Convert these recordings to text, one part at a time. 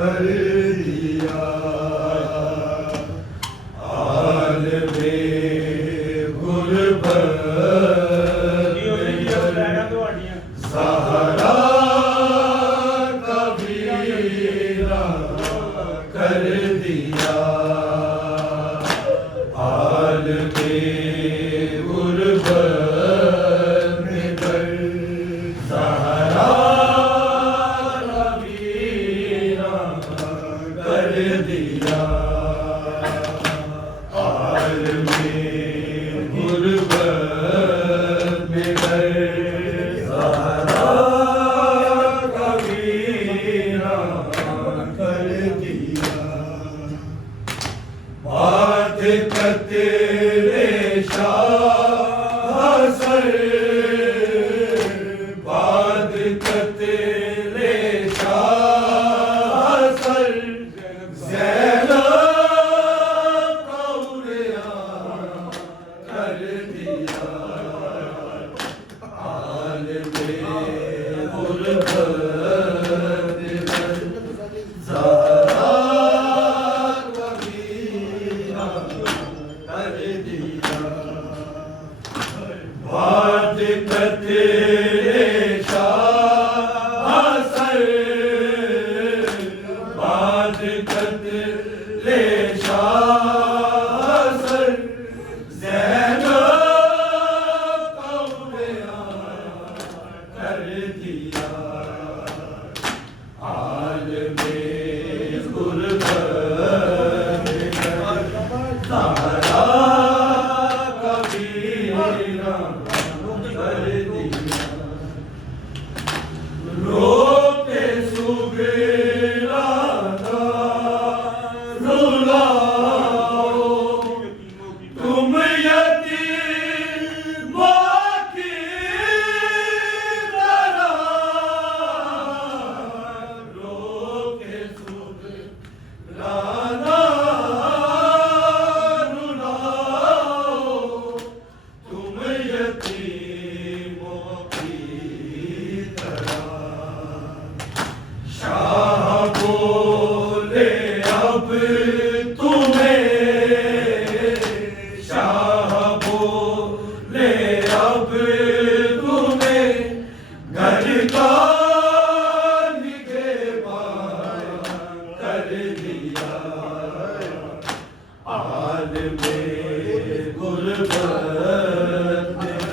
कर दिया। हाल में गुरबत सहारा कबीरा कर दिया। हाल में गुरबत में सहारा कबीरा कर दिया। हाल में गुरबत में सहारा कबीरा कर दिया। बात कतरे शाह सर, बात कतरे शाह सर, ज़ैनब कौरिया कर दिया। हाल में गुरबत में सहारा कबीरा कर दिया। बात कतरे शाह सर, बात कतरे शाह सर, ज़ैनब कौरिया कर दिया। हाल में गुरबत में सहारा कबीरा कर दिया। रोते सुगरा रुलाओ तुम यतीमों की तरह, रोके सुगरा रुलाओ तुम यतीमों की तरह। शाह बोले अब तुम्हें, शाह बोले अब तुम्हें घर का निगहबान कर दिया। हाल में गुरबत में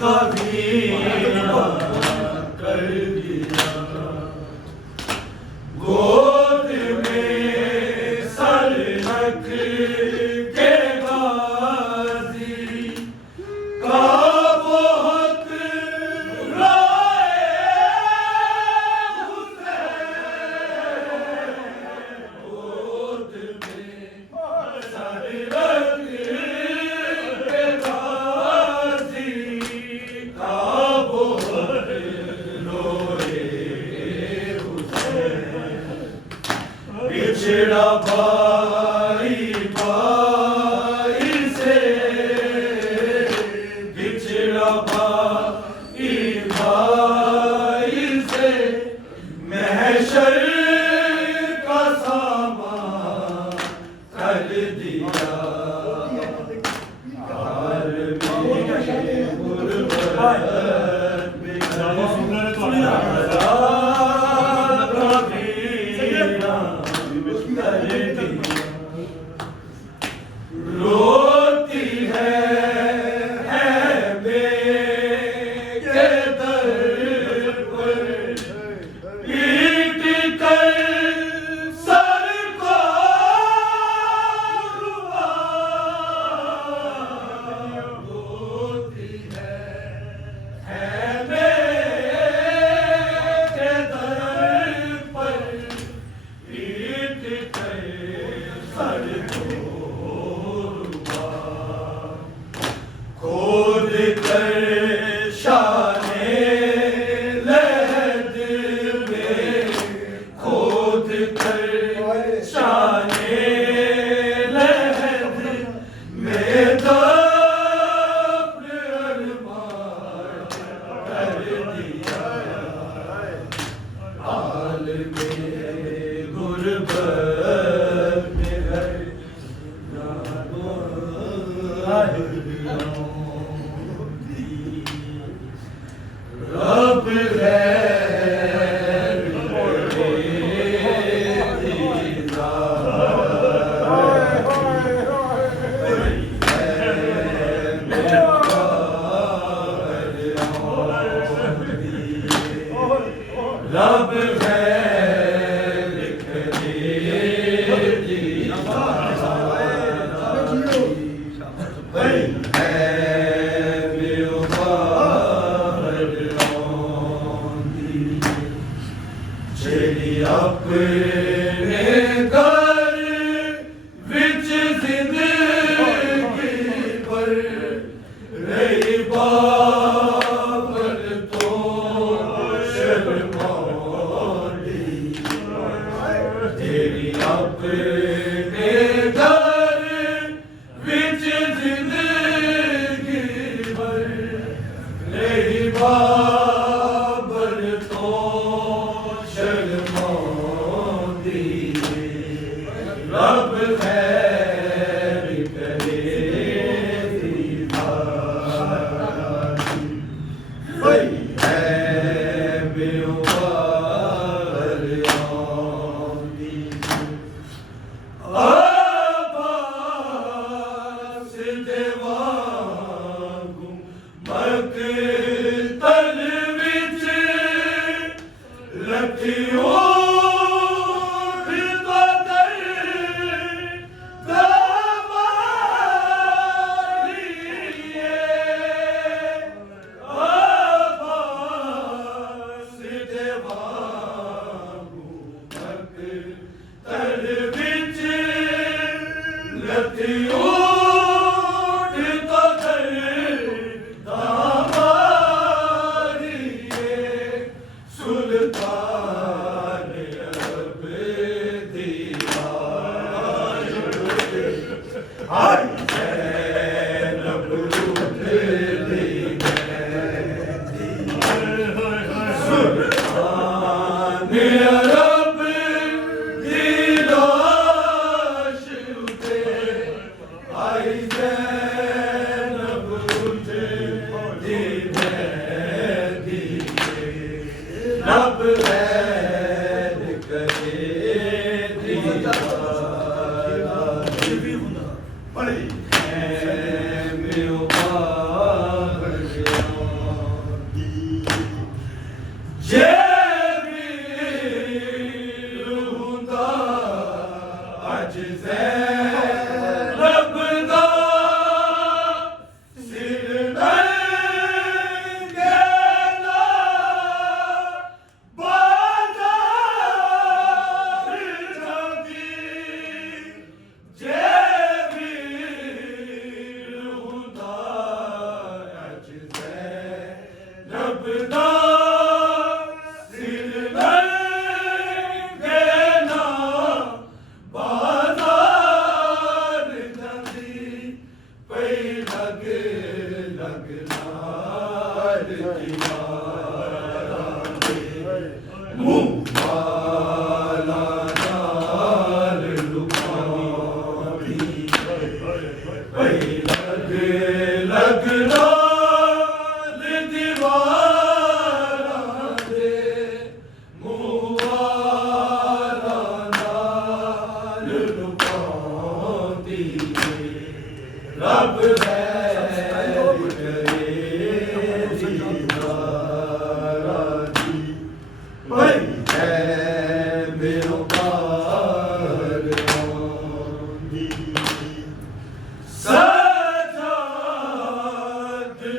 कबीरा कर दिया। गोद में सर रख के गाजी का बहुत रोए हुसैन, गोद में सर रख के गाजी का बहुत रोए हुसैन। पिछड़ा भाई भाई से, पिछड़ा भाई भाई से, महशर का सामान कर दिया। हाल में गुरबत में सहारा कबीरा कर दिया। रोती है मेरे दर पर पीट कर सर को रुबा, रोती है मेरे दर पर पीट कर सर को रुबा। खोद कर शाने लहद में, खोद कर शाने लहद में दफ्न अरमान कर दिया।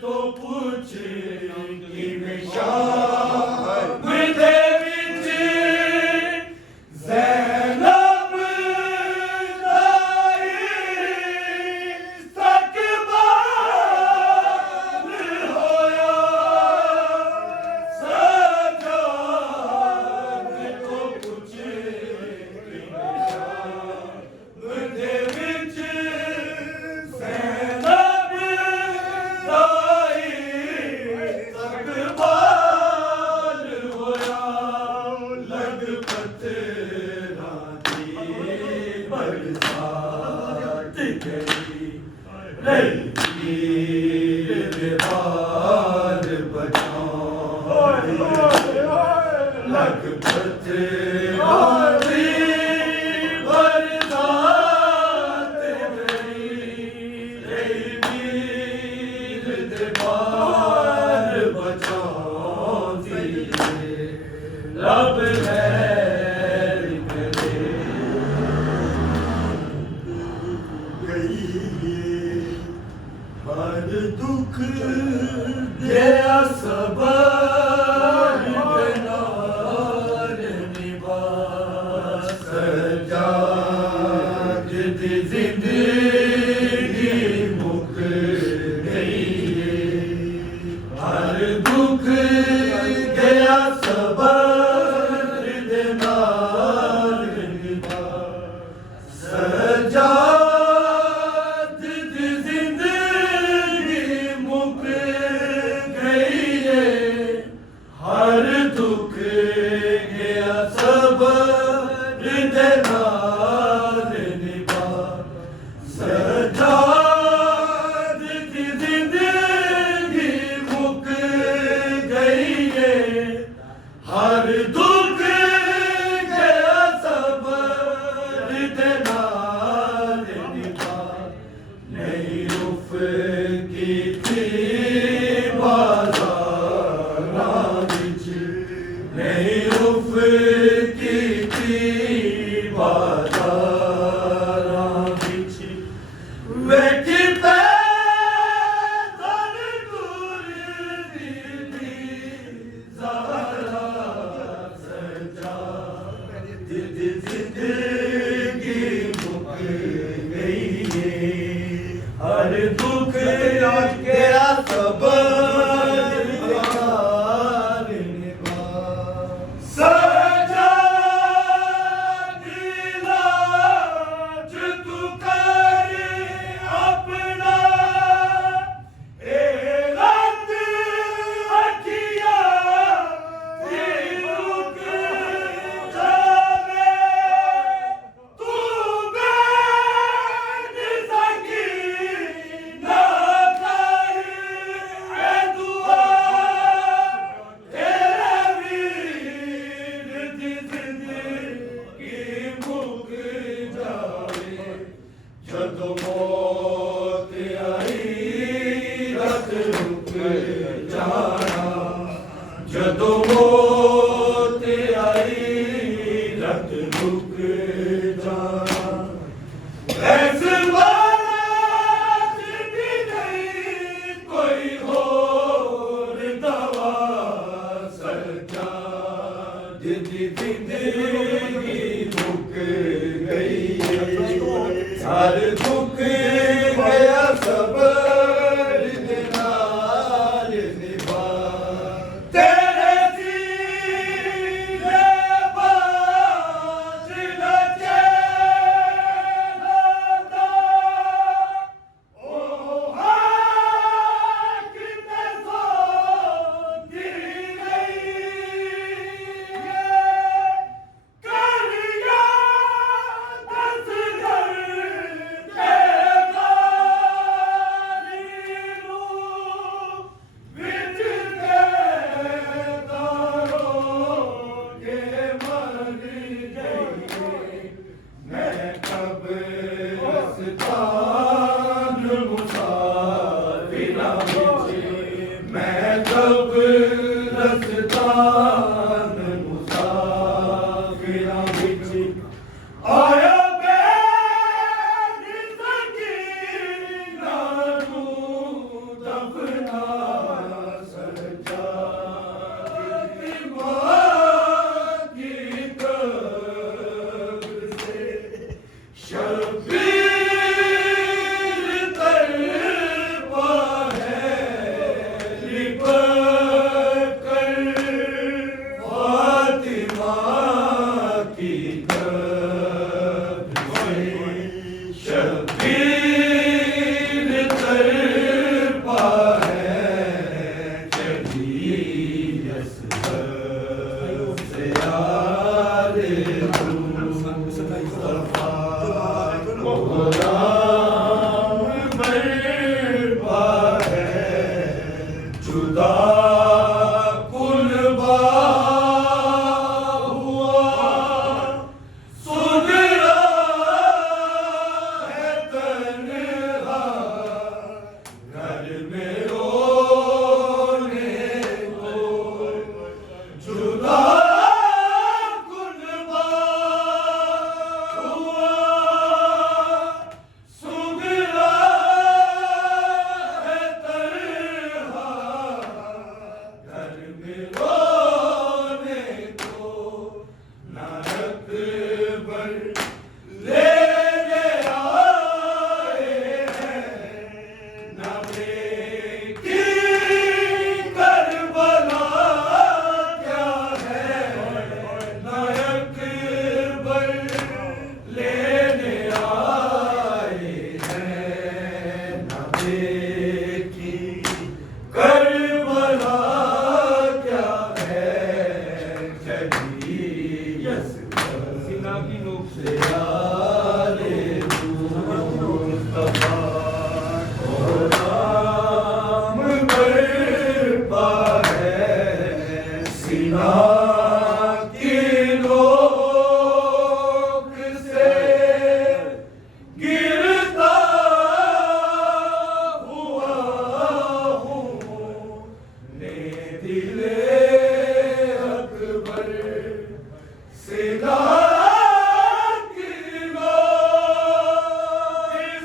तो पूछे रोने को नायक बन लेने आए हैं नबी की करबला क्या है नायक बन लेने आए हैं नबी की करबला क्या है चली यस सीना की नोक से आले मुस्तफा और नाम बरपा है सीना की नोक से गिरता हुआ हूँ ने दिले अकबर सीधा की नोक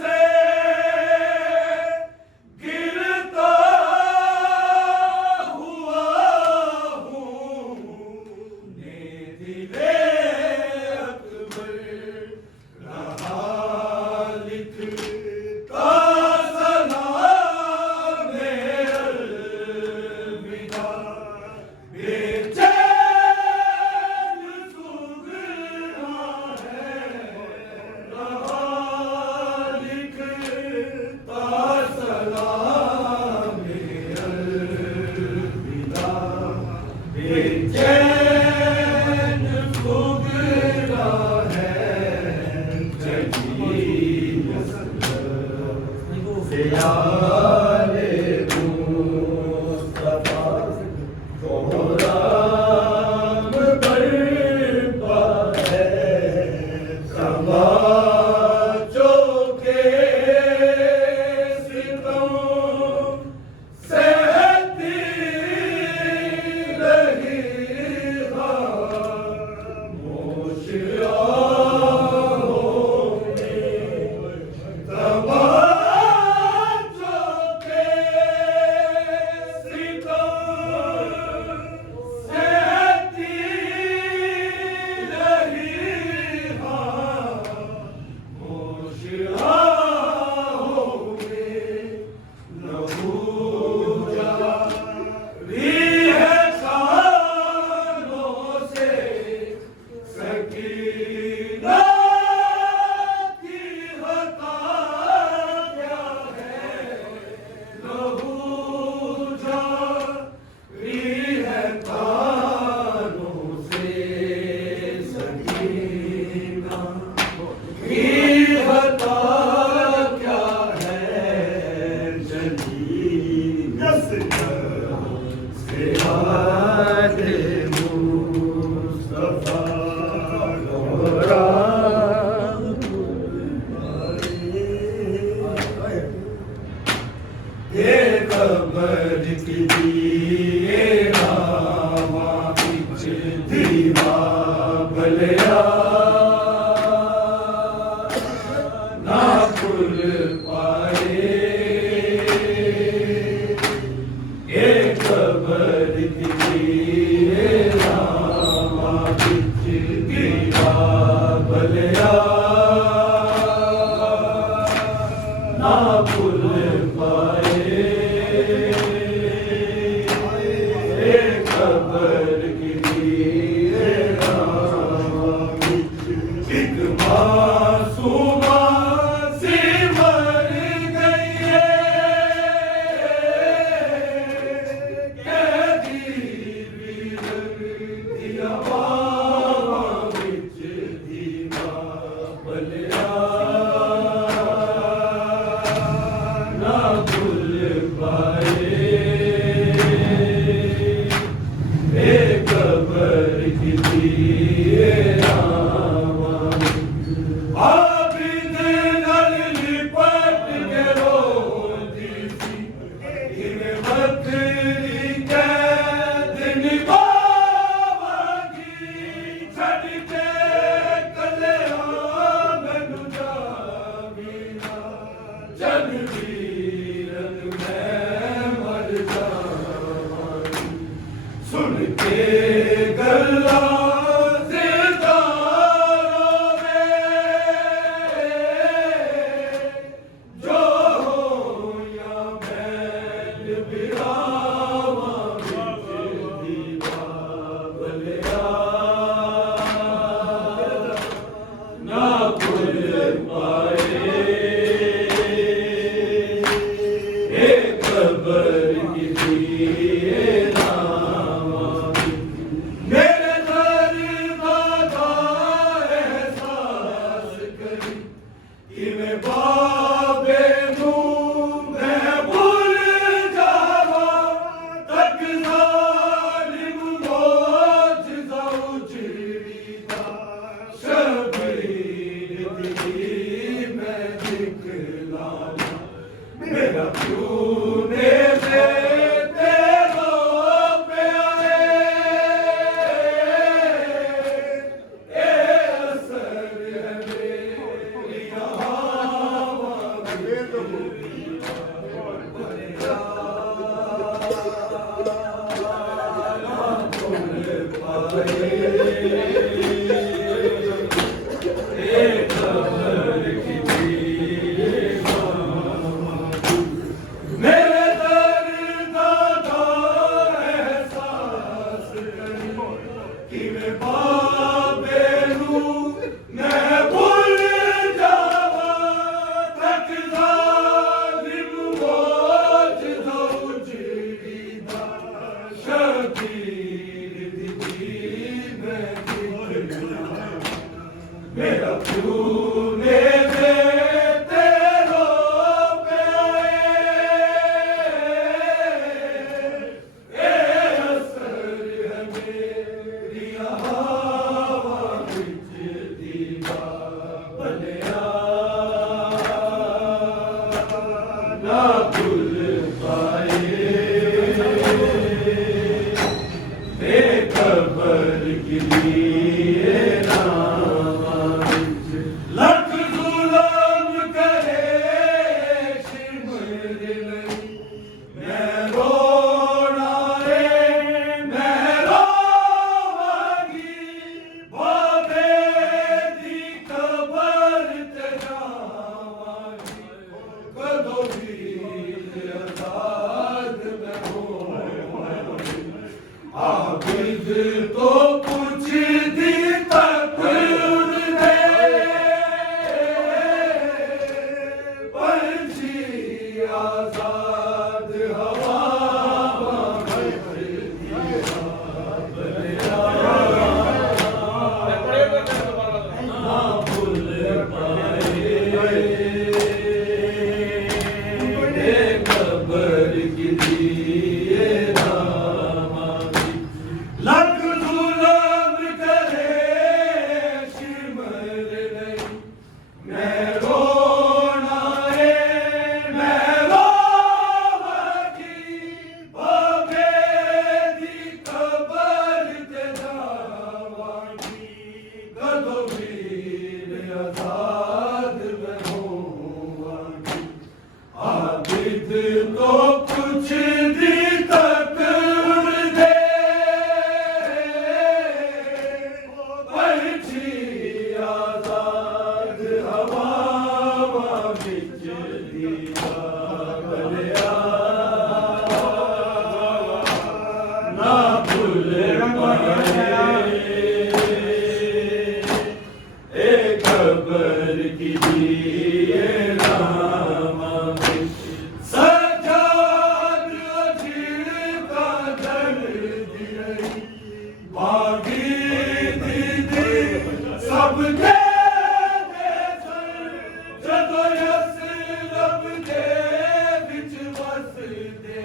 से गिरता हुआ हूँ ने दिले अकबर रहा लिखता सलाम अलविदा बेचैन सुगना है रहा लिखता सलाम अलविदा बेचैन सुगना है चली यारे मुस्तफा राम बरपा है समाजों के सितम सहती रही खामोश आहों में समाजों के सितम सहती रही खामोश आहों में लहू जारी है कानों से सकीना की हता क्या है लहू जारी है कानों से सकीना की हता क्या है चली से आले मुस्तफा ये कबर की दिए रामा बिच दीवा भलिया ना खुल पाए ये कबर की दिए रामा बिच दीवा भलिया ना खुल पाए ये कबर की दिए रामा बिच एक मासूमा सी मर गई है कैदी भी ਸੁਣ ਕੇ ਗੱਲਾਂ ਜ਼ਿੰਦਾਰਾਂ ਵੇ ਜੋ ਹੋਈਆਂ ਮੈਲ ਬਿਰਾਵਾਂ ਵਿੱਚ ਦੀਵਾ ਬਲਿਆ ਨਾ ਭੁੱਲ ਪਾਏ ਇਹ ਕਬਰ ਕੀ ਕਿਵੇਂ ਬਾਬੇ ਨੂੰ ਮੈਂ ਭੁੱਲ ਜਾਵਾਂ ਤੱਕ ਜ਼ਾਲਿਮ ਮੌਜਜ਼ਾ ਉਜੜੀ ਦਾ ਸ਼ਬੀਰ ਦੀ ਮੈਂ ਦਿਖਲਾਵਾਂ ਮੇਰਾ ਪਿਓ ਨੇ ਕਿਵੇਂ ਬਾਬੇ ਨੂੰ ਮੈਂ ਭੁੱਲ ਜਾਵਾਂ ਤੱਕ ਜ਼ਾਲਿਮ ਮੌਜਜ਼ਾ ਉਜੜੀ ਦਾ ਸ਼ਬੀਰ ਦੀ ਮੈਂ ਦਿਖਲਾਵਾਂ ਮੇਰਾ ਪਿਓ ਨੇ ਨਾ ਭੁੱਲ ਪਾਏ ਬੇਖਬਰ ਗਿਰੀਏ ਨਾਵਾਂ ਵਿੱਚ ਲੱਖ ਜ਼ੁਲਮ ਕਰੇ ਸਿਮਰ ਲਈ ਮੈਂ ਰੋਣਾ ਏ ਮੈਂ ਰੋਵਾਂਗੀ ਬਾਬੇ ਦੀ ਕਬਰ ਤੇ ਜਾਵਾਂਗੀ ਕਦੋਂ ਵੀ ਆਬਿਦ ਤੋਂ ਪੁੱਛਦੀ ਤੱਕ ਉੜਦੇ ਪੰਛੀ ਆਜ਼ਾਦ ਹਵਾਵਾਂ ਵਿੱਚ ਨਾ ਭੁੱਲ ਪਾਏ ਕਬਰ ਕੀ ਲੱਖ ਜ਼ੁਲਮ ਕਰੇ ਸਿਮਰ ਲਈ ਮੈਂ ਰੋਣਾ ਏ ਮੈਂ ਰੋਵਾਂਗੀ ਬਾਬੇ ਦੀ ਕਬਰ ਤੇ ਜਾਵਾਂਗੀ ਕਦੋਂ ਵੀਰ ਆਜ਼ਾਦ ਮੈਂ ਹੋਵਾਂਗੀ ਆਬਿਦ ਤੋਂ ਪੁੱਛਦੀ ਤੱਕ ਆਜ਼ਾਦ ਹਵਾਵਾਂ ਵਿੱਚ ਦੀਵਾ ਬਲਿਆ ਨਾ ਭੁੱਲ ਪਾਏ ਇਹ ਕਬਰ ਕੀ ਦੀਏ ਨਾਵਾਂ ਵਿੱਚ ਸਜਾਦ ਅਜਿੜਕਾ ਜਲਦੀ ਰਹੀ ਬਾਗੀ ਸਭ ਦੇ ਜਦੋਂ ਅਸਲਬ ਦੇ ਵਿੱਚ ਵਸਦੇ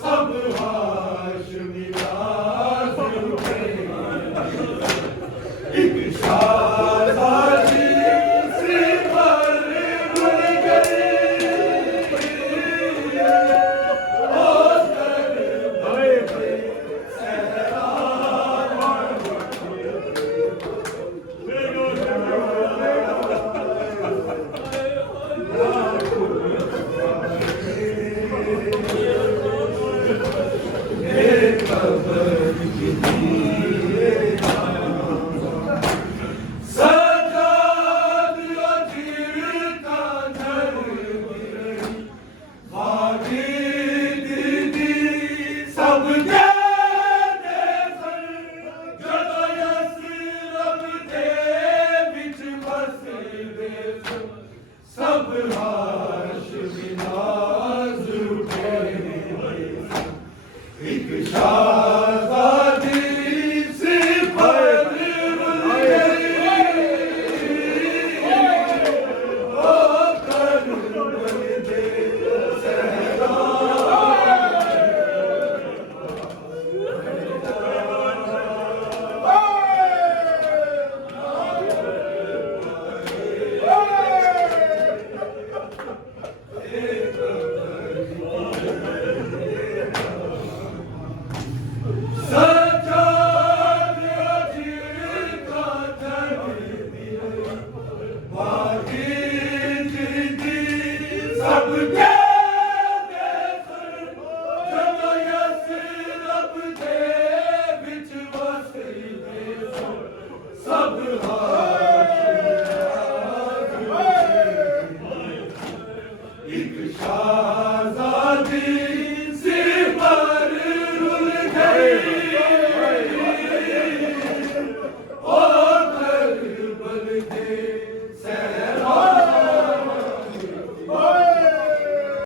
ਸਭ ਹਾਸ਼ਮੀ ਰਾਜ਼ कबर